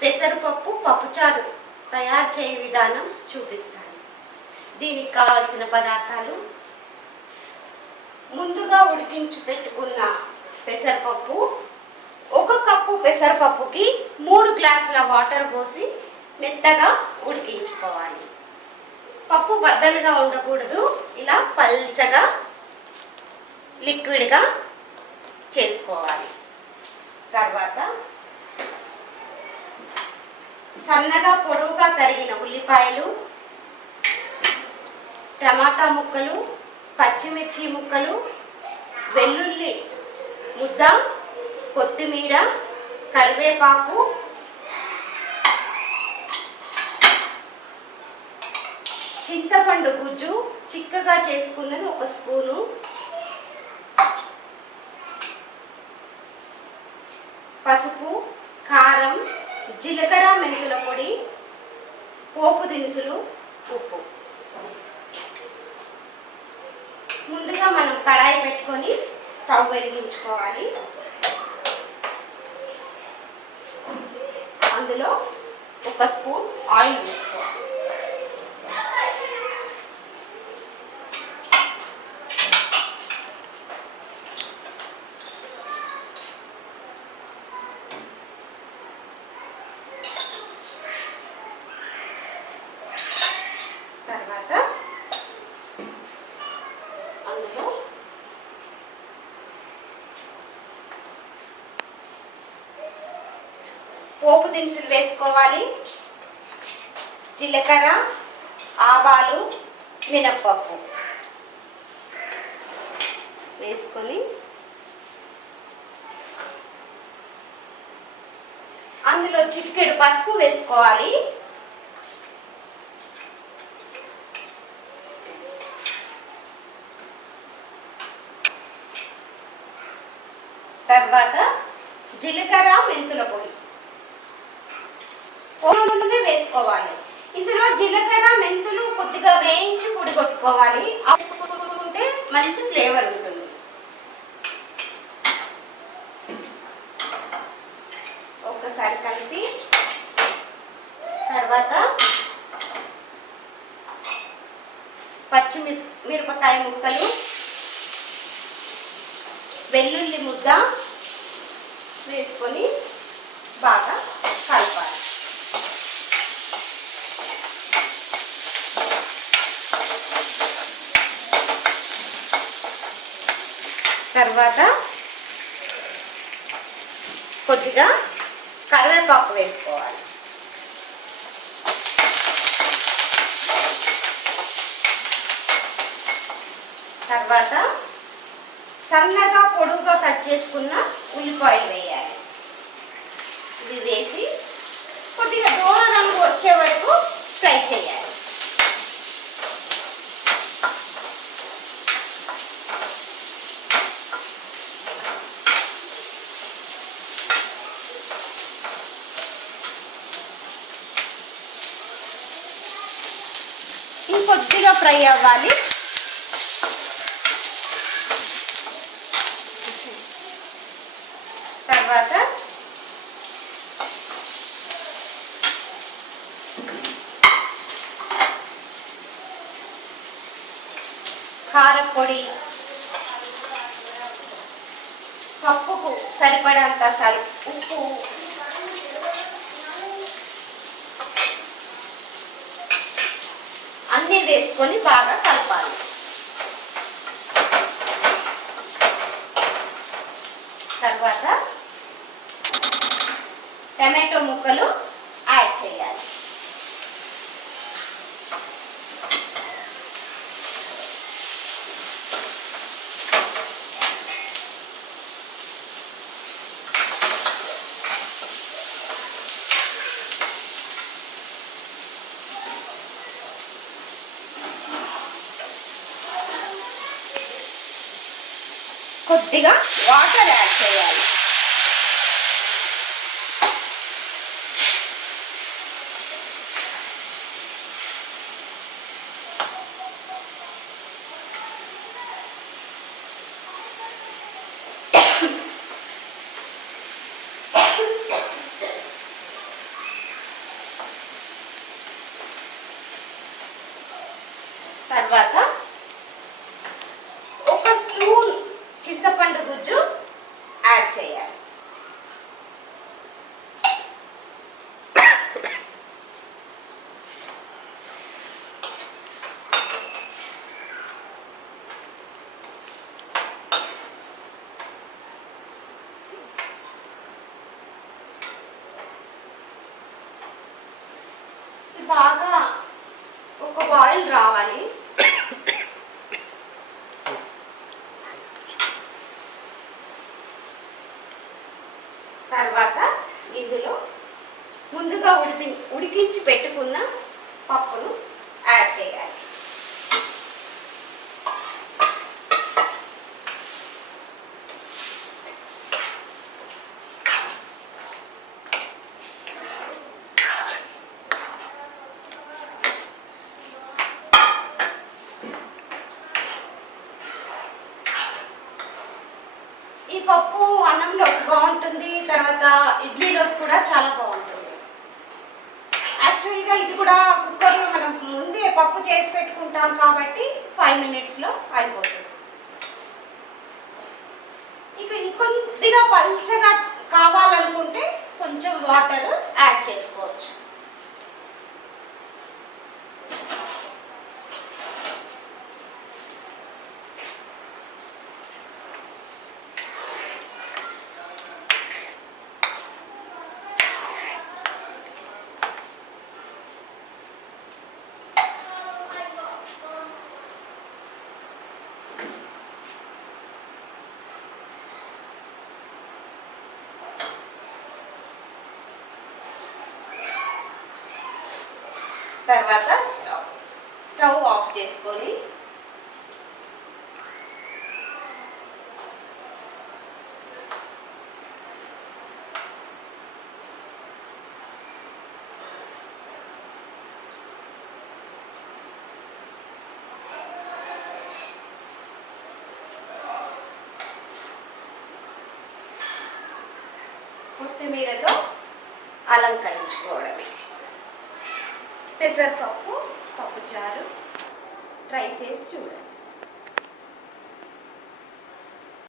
పెసరపప్పు పప్పుచారు తయారు చేయ విధానం చూపిస్తాను. దీనికి కావాల్సిన పదార్థాలు: ముందుగా ఉడికించి పెట్టుకున్న పెసరపప్పు, 1 కప్పు పెసరపప్పుకి 3 గ్లాసుల వాటర్ పోసి మెత్తగా ఉడికించుకోవాలి. పప్పు బద్దలుగా ఉండకూడదు, ఇలా పల్చగా లిక్విడ్గా చేసుకోవాలి. తర్వాత సన్నగా పొడవుగా తరిగిన ఉల్లిపాయలు, టమాటా ముక్కలు, పచ్చిమిర్చి ముక్కలు, వెల్లుల్లి ముద్ద, కొత్తిమీర, కరివేపాకు, చింతపండు గుజ్జు చిక్కగా చేసుకున్నది 1 స్పూను, పసుపు, కారం, జీలకర్ర మెంతుల పొడి, పోపు దినుసులు, ఉప్పు. ముందుగా మనం కడాయి పెట్టుకొని స్టవ్ వెలిగించుకోవాలి. అందులో 1 స్పూన్ ఆయిల్ వేసుకోవాలి. తర్వాత అందులో పోపు దినుసులు వేసుకోవాలి. జీలకర్ర, ఆవాలు, మినప్పప్పు వేసుకొని అందులో చిటికెడు పసుపు వేసుకోవాలి. తర్వాత జీలకర్ర మెంతుల పొడి పొడిలోనే వేసుకోవాలి. ఇందులో జీలకర్ర మెంతులు కొద్దిగా వేయించి పొడి కొట్టుకోవాలి. ఉంటే మంచి ఫ్లేవర్ ఉంటుంది. ఒక్కసారి కలిపి తర్వాత పచ్చిమిరపకాయ ముక్కలు, వెల్లుల్లి ముద్ద వేసుకొని బాగా కలపాలి. తర్వాత కొద్దిగా కరివేపాకు వేసుకోవాలి. తర్వాత సన్నగా పొడుగుగా కట్ చేసుకున్న ఉల్లిపాయలు వేయాలి. ఇవి వేసి కొద్దిగా దూర రంగు వచ్చే వరకు ఫ్రై చేయాలి. ఇంకొద్దిగా ఫ్రై అవ్వాలి. తర్వాత కారపొడి, పప్పుకు సరిపడంత ఉప్పు, అన్నీ వేసుకొని బాగా కలపాలి. తర్వాత టమాటో ముక్కలు యాడ్ చేయాలి. కొద్దిగా వాటర్ యాడ్ చేయాలి. బాగా ఒక బాయిల్ రావాలి. తర్వాత ఇందులో ముందుగా ఉడికించి పెట్టుకున్న పప్పును యాడ్ చేయాలి. ఈ పప్పు అన్నంలోకి బాగుంటుంది, తర్వాత ఇడ్లీలోకి కూడా చాలా బాగుంటుంది. యాక్చువల్గా ఇది కూడా కుక్కర్లో మనం ముందే పప్పు చేసి పెట్టుకుంటాం కాబట్టి 5 minutesలో అయిపోతుంది. ఇక ఇంకొద్దిగా పల్చగా కావాలనుకుంటే కొంచెం వాటర్ యాడ్ చేసుకోవచ్చు. తర్వాత స్టవ్ ఆఫ్ చేసుకొని కొత్తిమీరతో అలంకరించుకోవడమే. పెసరపప్పు పప్పుచారు ట్రై చేసి చూడండి.